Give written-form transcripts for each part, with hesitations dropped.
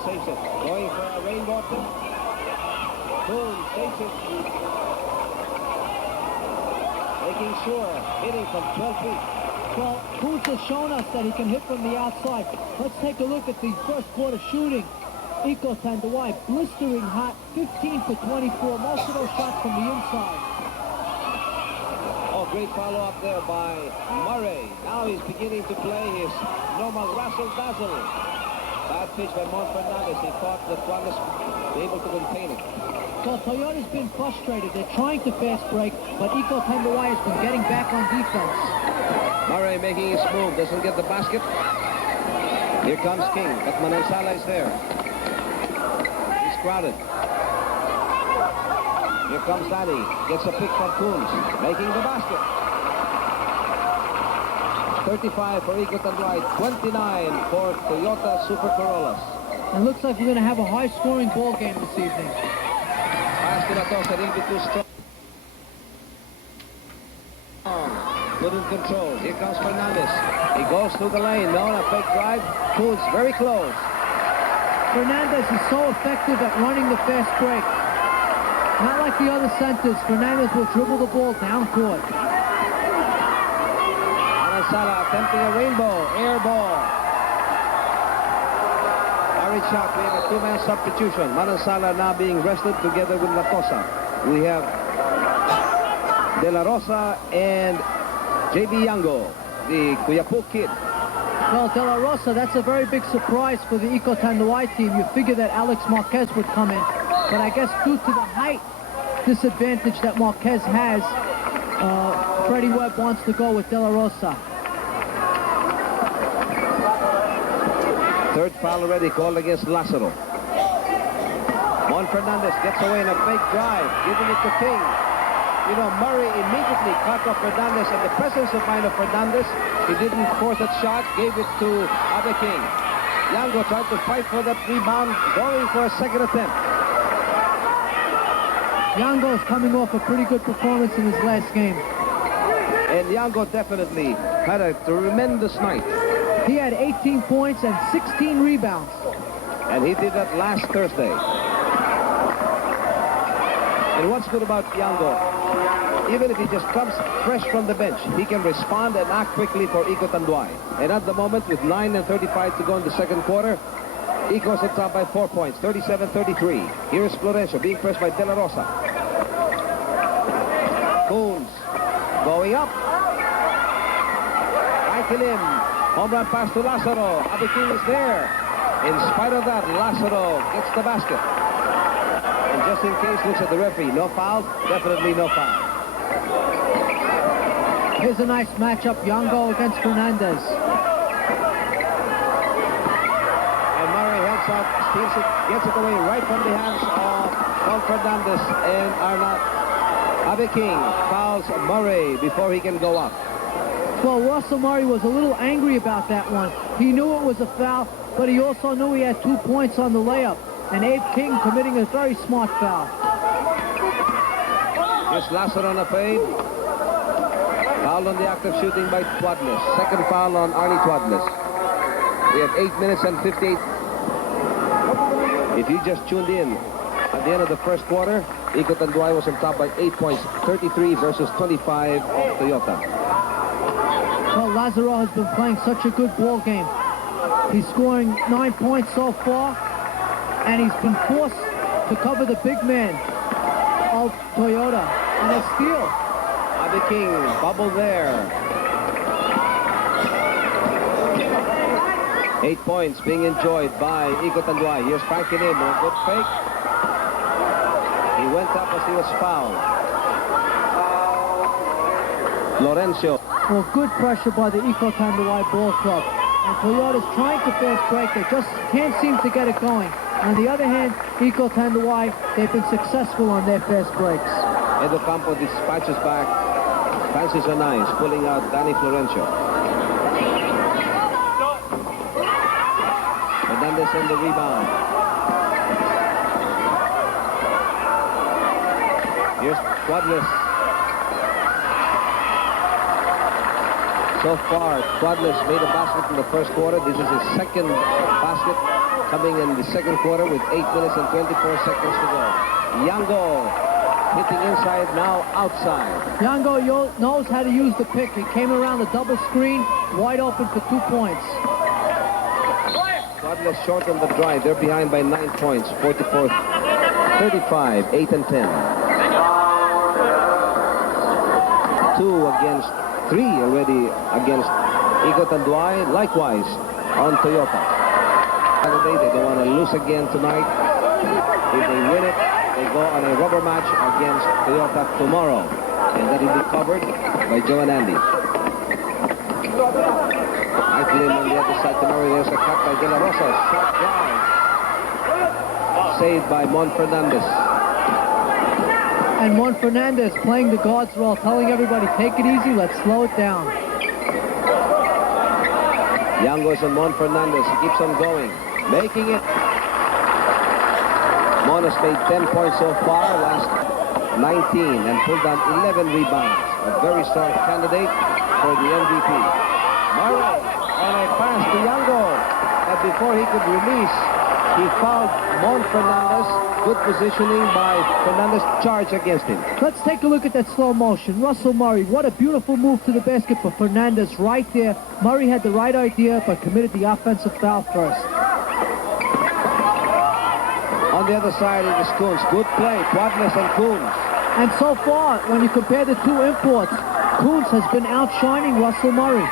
Fernandez saves it. Going for a rainbow tip. Boom, takes it. Making sure, hitting from 12 feet. Well, Coons has shown us that he can hit from the outside. Let's take a look at the first quarter shooting. Iko Tanduay, blistering hot, 15 for 24. Most of those shots from the inside. Oh, great follow-up there by Murray. Now he's beginning to play his normal razzle-dazzle. Bad pitch by Mon Fernandez. He thought that one was able to contain it. So Toyota's been frustrated. They're trying to fast break, but Iko Tanduay has been getting back on defense. Murray making his move. Doesn't get the basket. Here comes King. But Manansala is there. He's crowded. Here comes Danny. Gets a pick from Coons. Making the basket. 35 for Iko Tanduay. 29 for Toyota Super Corollas. It looks like we're going to have a high-scoring ball game this evening. Pass to Latos, a little bit too strong. Good in control. Here comes Fernandez. He goes through the lane. No, a fake drive. Coons very close. Fernandez is so effective at running the fast break. Not like the other centers. Fernandez will dribble the ball down court. Manansala attempting a rainbow. Air ball. Hurry shot. We have a two-man substitution. Manansala now being rested together with Latosa. We have De La Rosa and J.B. Yango, the Cuyapu kid. Well, De La Rosa, that's a very big surprise for the Iko Tanduay team. You figure that Alex Marquez would come in. But I guess due to the height disadvantage that Marquez has, Freddie Webb wants to go with De La Rosa. Third foul already called against Lazaro. Mon Fernandez gets away in a fake drive, giving it to King. You know, Murray immediately cut off Fernandez, and the presence of mind of Fernandez, he didn't force that shot, gave it to Abe King. Yango tried to fight for that rebound, going for a second attempt. Yango is coming off a pretty good performance in his last game. And Yango definitely had a tremendous night. He had 18 points and 16 rebounds. And he did that last Thursday. And what's good about Yango, even if he just comes fresh from the bench, he can respond and act quickly for Iko Tanduay. And at the moment, with 9:35 to go in the second quarter, Ico's at top by 4 points, 37-33. Here is Florencio being pressed by De La Rosa. Coons going up. Right to him. Home run pass to Lazaro. Abe King is there. In spite of that, Lazaro gets the basket. And just in case, looks at the referee. No foul? Definitely no foul. Here's a nice matchup. Yango against Fernandez. And Murray heads up, steals it, gets it away right from the hands of Juan Fernandez and Arnott. Abe King fouls Murray before he can go up. Well, Russell Murray was a little angry about that one. He knew it was a foul, but he also knew he had 2 points on the layup. And Abe King committing a very smart foul. Here's Lazaro on a fade. Foul on the act of shooting by Twadless. Second foul on Arnie Twadless. We have 8 minutes and 58. If you just tuned in, at the end of the first quarter, Iko Tanduay was on top by 8 points, 33 versus 25 of Toyota. Well, Lazaro has been playing such a good ball game. He's scoring 9 points so far, and he's been forced to cover the big man of Toyota. And a steal. Abe King, bubble there. 8 points being enjoyed by Iko Tanduay. Here's Frankie Lim, a good fake. He went up as he was fouled. Lorenzo. Well, good pressure by the Iko Tanduay ball club. And Toyota's trying to fast break. They just can't seem to get it going. On the other hand, Iko Tanduay, they've been successful on their fast breaks. Edo Campo dispatches back. Francis Anais pulling out Danny Florencio. Fernandez on the rebound. Here's Twadless. So far, Twadless made a basket in the first quarter. This is his second basket. coming in the second quarter with 8 minutes and 24 seconds to go. Yango hitting inside, now outside. Yango knows how to use the pick. He came around the double screen, wide open for 2 points. Godless short on the drive. They're behind by 9 points. 44-35, 8 and 10. 2 against 3 already against Igo Tanduay. Likewise on Toyota. They don't want to lose again tonight. If they win it, they go on a rubber match against Toyota tomorrow. And that will be covered by Joe and Andy. Michael on the other side tomorrow. There's a cut by De La Rosa. Shot drive. Saved by Mon Fernandez. And Mon Fernandez playing the guard's role, telling everybody, take it easy, let's slow it down. Young goes on Mon Fernandez. He keeps on going. Making it. Mon has made 10 points so far, last 19, and pulled down 11 rebounds. A very strong candidate for the MVP. Murray on a pass to Yango. And before he could release, he fouled Mon Fernandez. Good positioning by Fernandez. Charge against him. Let's take a look at that slow motion. Russell Murray, what a beautiful move to the basket for Fernandez right there. Murray had the right idea, but committed the offensive foul first. On the other side, it is Coons. Good play. Quadless and Coons. And so far, when you compare the two imports, Coons has been outshining Russell Murray.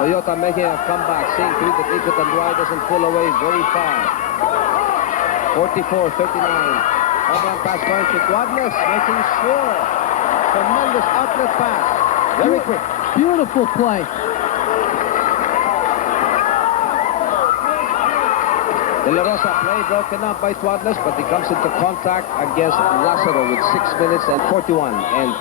Toyota making a comeback, seeing through that Igo Tanduay doesn't pull away very far. 44-39. Overhand pass going to Quadless, making sure. Tremendous outlet pass. Very quick. Beautiful play. De La Rosa play broken up by Quadless, but he comes into contact against Lazaro with 6 minutes and 41. And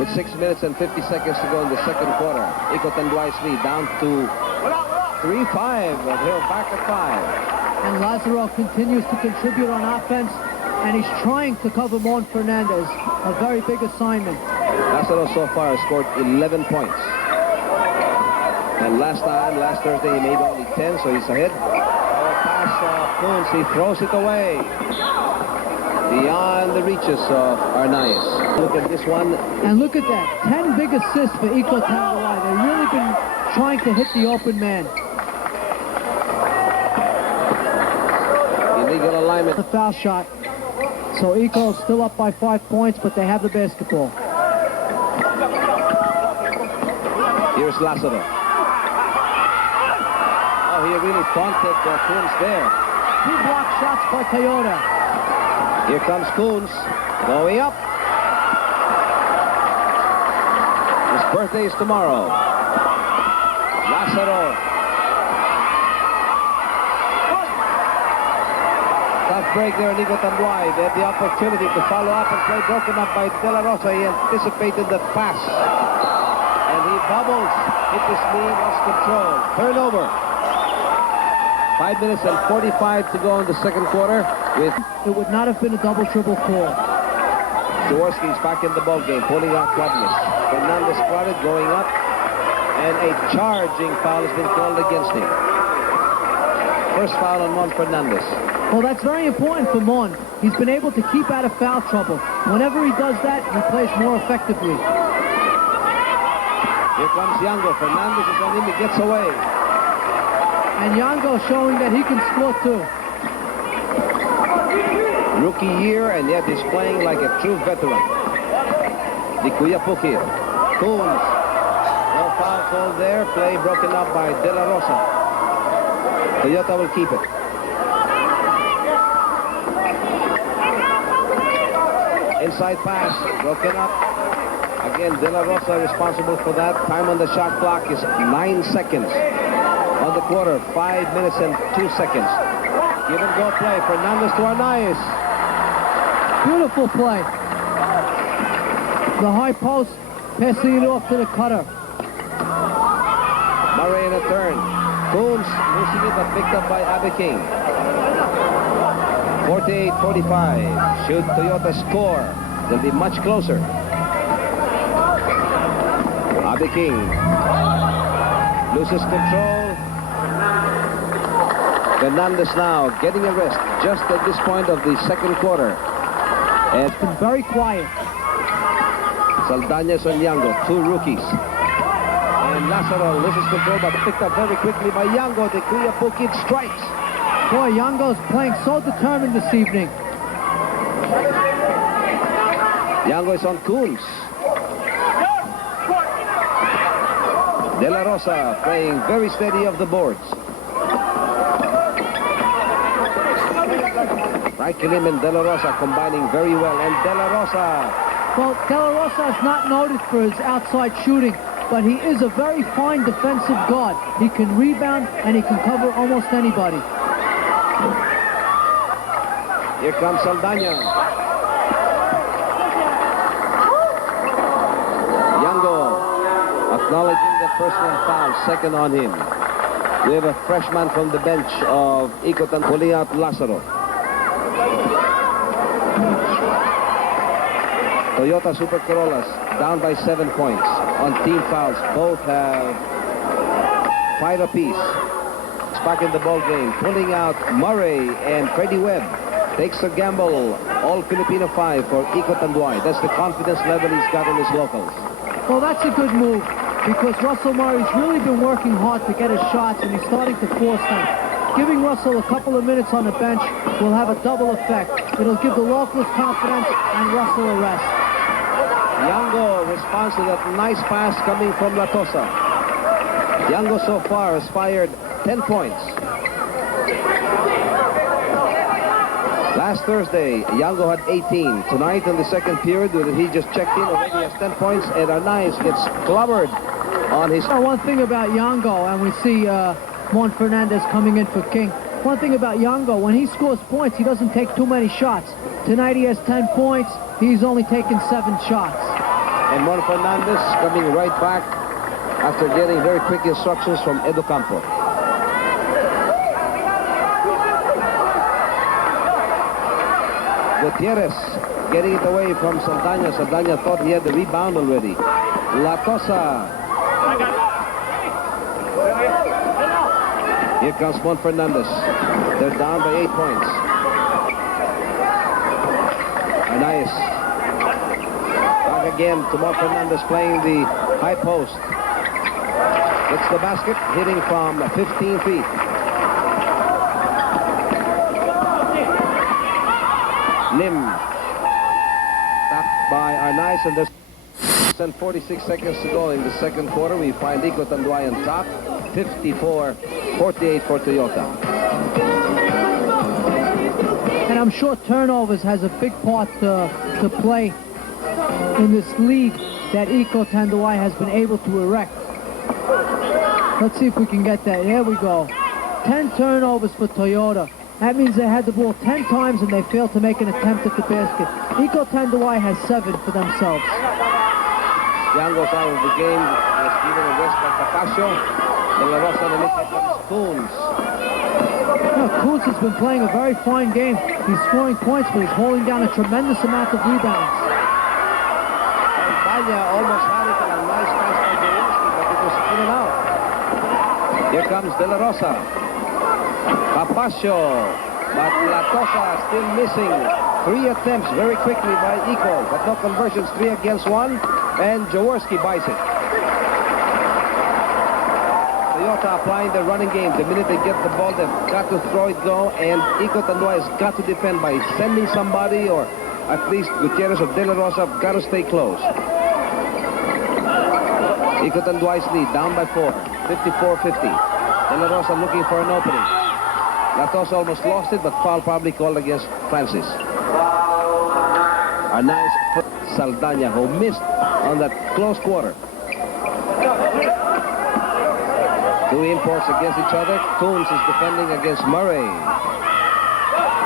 with 6 minutes and 50 seconds to go in the second quarter. Igo Tanduay's lead down to 3-5, but he'll back at 5. And Lazaro continues to contribute on offense, and he's trying to cover Mon Fernandez. A very big assignment. Lazaro so far has scored 11 points. And last Thursday, he made only 10, so he's ahead. Pass Coons, he throws it away. Beyond the reaches of Arnaiz. Look at this one. And look at that. 10 big assists for Igo Tanduay. They've really been trying to hit the open man. Illegal alignment. The foul shot. So Igo's still up by 5 points, but they have the basketball. Here's Lazaro. Oh, he really taunted Coons there. 2 block shots for Toyota. Here comes Coons. Going up. His birthday is tomorrow. Lazaro. Tough break there in Igo Tanduay. They had the opportunity to follow up and play broken up by De La Rosa. He anticipated the pass. And he bubbles. Hit his knee, lost control. Turnover. 5 minutes and 45 to go in the second quarter. It would not have been a double-triple call. Jaworski's back in the ball game, pulling out Quadless. Fernandez spotted, going up, and a charging foul has been called against him. First foul on Mon Fernandez. Well, that's very important for Mon. He's been able to keep out of foul trouble. Whenever he does that, he plays more effectively. Here comes Yango. Fernandez is on him. He gets away. And Yango showing that he can score too. Rookie year, and yet he's playing like a true veteran. Di Kuya Pukir. Coons. No foul call there. Play broken up by De La Rosa. Toyota will keep it. Inside pass. Broken up. Again, De La Rosa responsible for that. Time on the shot clock is 9 seconds. On the quarter, 5 minutes and 2 seconds. Give and go play. Fernandez to Arnaiz. Beautiful play. The high post, passing it off to the cutter. Murray in a turn. Coons losing it, but picked up by Abe King. 48-45. Should Toyota score, they'll be much closer. Abe King. Loses control. Fernandez now getting a rest just at this point of the second quarter. And It's been very quiet. Saldaña and Yango, two rookies. And Lazaro loses control but picked up very quickly by Yango. The Kuya Bukid strikes. Boy, Yango's playing so determined this evening. Yango is on Coons. De La Rosa playing very steady off the boards. Franklin and De La Rosa combining very well. And De La Rosa. Well, De La Rosa is not noted for his outside shooting, but he is a very fine defensive guard. He can rebound and he can cover almost anybody. Here comes Saldaña. Yango acknowledging the personal foul, second on him. We have a freshman from the bench of Ikotan pulling out Lazaro. Toyota Super Corollas down by 7 points on team fouls. Both have 5 apiece. It's back in the ball game. Pulling out Murray and Freddie Webb. Takes a gamble. All Filipino 5 for Iko Tanduay. That's the confidence level he's got in his locals. Well, that's a good move because Russell Murray's really been working hard to get his shots and he's starting to force them. Giving Russell a couple of minutes on the bench will have a double effect. It'll give the locals confidence and Russell a rest. Yango responds to that nice pass coming from Latosa. Yango so far has fired 10 points. Last Thursday, Yango had 18. Tonight in the second period, he just checked in, already has 10 points, and Arnaiz gets clobbered on his... One thing about Yango, and we see Juan Fernandez coming in for King. One thing about Yango, when he scores points, he doesn't take too many shots. Tonight he has 10 points. He's only taken 7 shots. And Juan Fernandez coming right back after getting very quick instructions from Edo Campo. Gutierrez getting it away from Saldaña. Saldaña thought he had the rebound already. Latosa. Here comes Juan Fernandez. They're down by 8 points. Arnaiz. Back again to Juan Fernandez playing the high post. It's the basket, hitting from 15 feet. Lim. Tapped by Arnaiz, and there's 46 seconds to go in the second quarter. We find Iko Tanduay on top. 54-48 for Toyota. And I'm sure turnovers has a big part to play in this lead that Iko Tanduay has been able to erect. Let's see if we can get that. Here we go. 10 turnovers for Toyota. That means they had the ball 10 times and they failed to make an attempt at the basket. Iko Tanduay has 7 for themselves. Yango's out of the game. Was given a rest by Capaccio. De La Rosa and Coons. Coons has been playing a very fine game. He's scoring points, but he's holding down a tremendous amount of rebounds. And Banya almost had it on a nice pass by Jaworski, but it was in and out. Here comes De La Rosa. Capaccio. But Latosa still missing. 3 attempts very quickly by Iko, but no conversions. 3 against 1, and Jaworski buys it. Toyota applying the running game. The minute they get the ball, they've got to throw it go, and Iko Tanduay has got to defend by sending somebody, or at least Gutierrez or De La Rosa have got to stay close. Iko Tanduay's lead down by 4, 54-50. De La Rosa looking for an opening. Latosa almost lost it, but foul probably called against Francis. A nice Saldaña, who missed on that close quarter. 2 imports against each other. Coons is defending against Murray.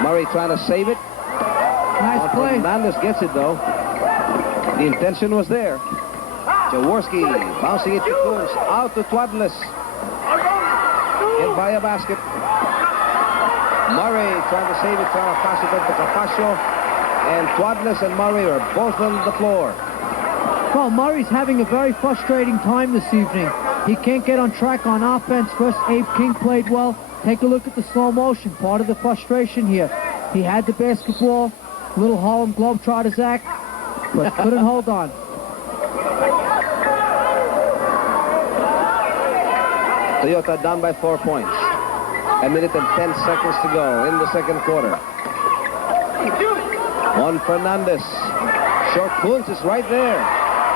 Murray trying to save it. Nice play. Fernandez gets it, though. The intention was there. Jaworski bouncing it to Coons. Out to Twadless. Hit by a basket. Murray trying to save it, trying to pass it up to Capaccio. And Twadless and Murray are both on the floor. Well, Murray's having a very frustrating time this evening. He can't get on track on offense. First, Abe King played well. Take a look at the slow motion. Part of the frustration here. He had the basketball, little Harlem Globetrotters act, but couldn't hold on. Toyota down by 4 points. A minute and 10 seconds to go in the second quarter. Juan Fernandez. Short Kuntz is right there.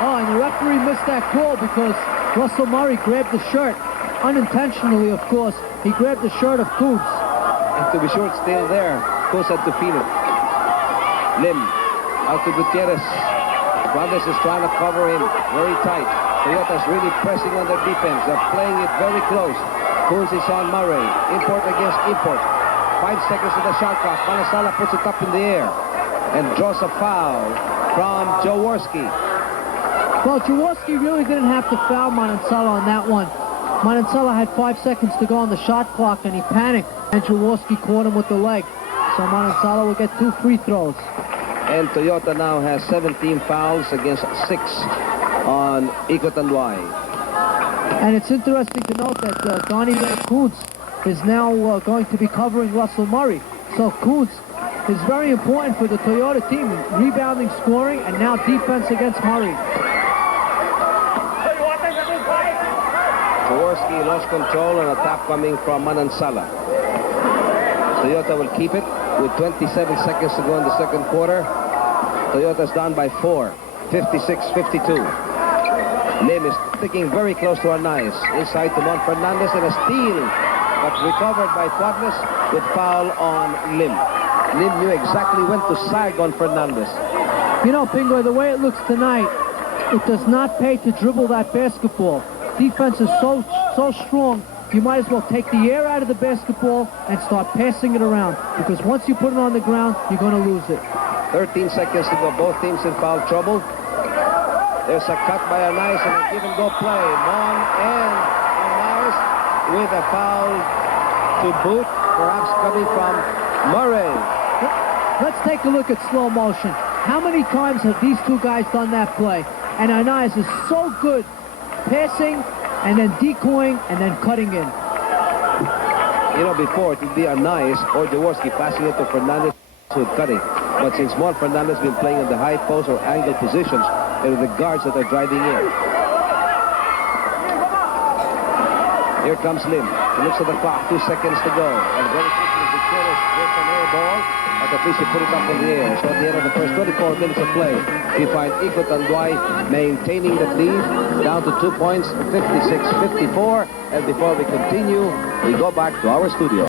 Oh, and the referee missed that call because Russell Murray grabbed the shirt. Unintentionally, of course. He grabbed the shirt of Kuntz. And to be sure, it's still there. Kuntz had to feel it. Lim. Out to Gutierrez. Fernandez is trying to cover him very tight. Toyota's really pressing on their defense. They're playing it very close. Kuntz is on Murray. Import against import. 5 seconds to the shot clock. Manasala puts it up in the air and draws a foul from Jaworski. Well, Jaworski really didn't have to foul Manansala on that one. Manansala had 5 seconds to go on the shot clock, and he panicked, and Jaworski caught him with the leg. So Manansala will get 2 free throws. And Toyota now has 17 fouls against 6 on Iko Tanduay. And it's interesting to note that Donnie Ray Kuntz is now going to be covering Russell Murray. So Kuntz is very important for the Toyota team. Rebounding, scoring, and now defense against Murray. Jaworski lost control on a tap coming from Manansala. Toyota will keep it with 27 seconds to go in the second quarter. Toyota's down by 4, 56-52. Lim is sticking very close to Arnaiz. Inside to Mon Fernandez and a steal, but recovered by Cuadras with foul on Lim. Lim knew exactly when to sag on Fernandez. You know, Pingo, the way it looks tonight, it does not pay to dribble that basketball. Defense is so strong, you might as well take the air out of the basketball and start passing it around, because once you put it on the ground, you're going to lose it. 13 seconds to go. Both teams in foul trouble. There's a cut by Arnaiz and a give-and-go play. Mon and Arnaiz with a foul to boot, perhaps coming from Murray. Let's take a look at slow motion. How many times have these two guys done that play? And Arnaiz is so good passing and then decoying and then cutting in. You know, before it would be Arnaiz or Jaworski passing it to Fernandez with cutting. But since Mon Fernandez has been playing in the high post or angle positions, they're the guards that are driving in. Here comes Lim. He looks at the clock, 2 seconds to go. And very quickly, Gutierrez gets an air ball, but at least he put it up in the air. So at the end of the first 24 minutes of play, we find Iko Tanduay maintaining the lead down to 2 points, 56-54. And before we continue, we go back to our studio.